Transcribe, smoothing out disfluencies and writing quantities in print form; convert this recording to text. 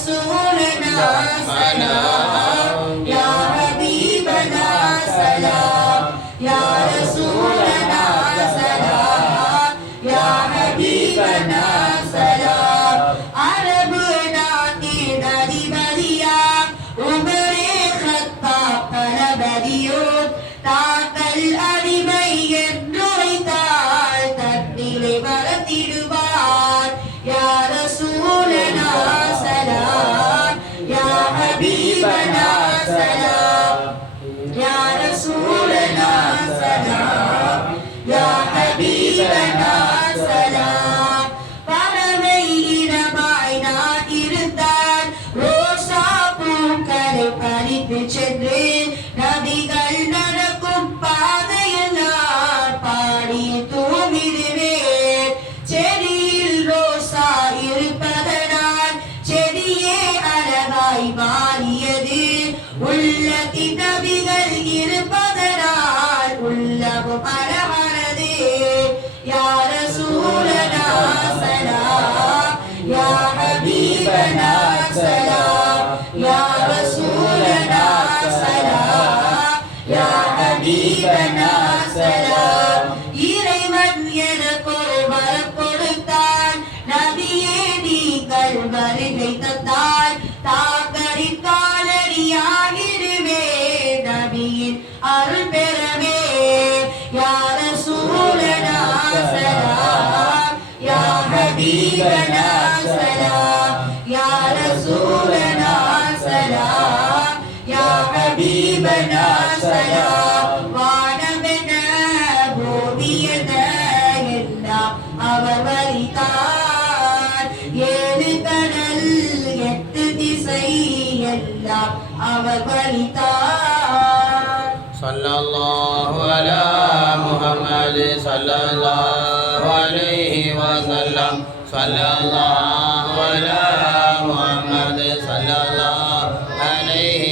رسولنا سلام يا حبيبنا سلام يا رسولنا سلام يا حبيبنا سلام عرب நாட்டின் அதிபதியாம் உமரே கத்தாப் தளபதியோம் தாங்கள் அடிமை என்றுரைத்தால் தன்னிலை மறந்திடுவார் யா ரசூலனா சலாம் யா ஹபீபனா சலாம் யா ரசூலனா சலாம் யா ஹபீபனா சலாம் பறவை இனமாய் நான் இருந்தால் ரோசா பூக்களை பறித்து சென்றேன் நபிகள் நடக்கும் பாதையில் நான் பாடி தூவிடுவேன் செடியில் ரோசா இருப்பதனால் செடியே அழகாய் மாறியது உள்ளத்தின் நபிகள் இருப்பதனால் உள்ளமும் அழகானது யா ரசூலனா சலாம் யா ஹபீபனா சலாம் யா ரசூலனா சலாம் யா ஹபீபனா சலாம் இறைவன் எனக்கொரு வரம் கொடுத்தான் நபியே நீங்கள் வருகை தந்தால் தாங்களின் காலடியாகிடுவே நபியின் அருள் பெறவே யா ரசூலனா சலாம் யா ஹபீபனா சலாம் யா ரசூலனா சலாம் யா ஹபீபனா சலாம் வானமென பூமியென எல்லாம் அவர் வழிதான் ஏழு கடல் எட்டு திசை எல்லாம் அவர் வழிதான் ஸல்லல்லாஹு அலா முஹம்மது ஸல்லல்லாஹு அலைஹி வஸல்லம் ஸல்லல்லாஹு அலா முஹம்மது ஸல்லல்லாஹு அலைஹி